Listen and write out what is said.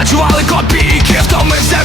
Начували копійки, втомився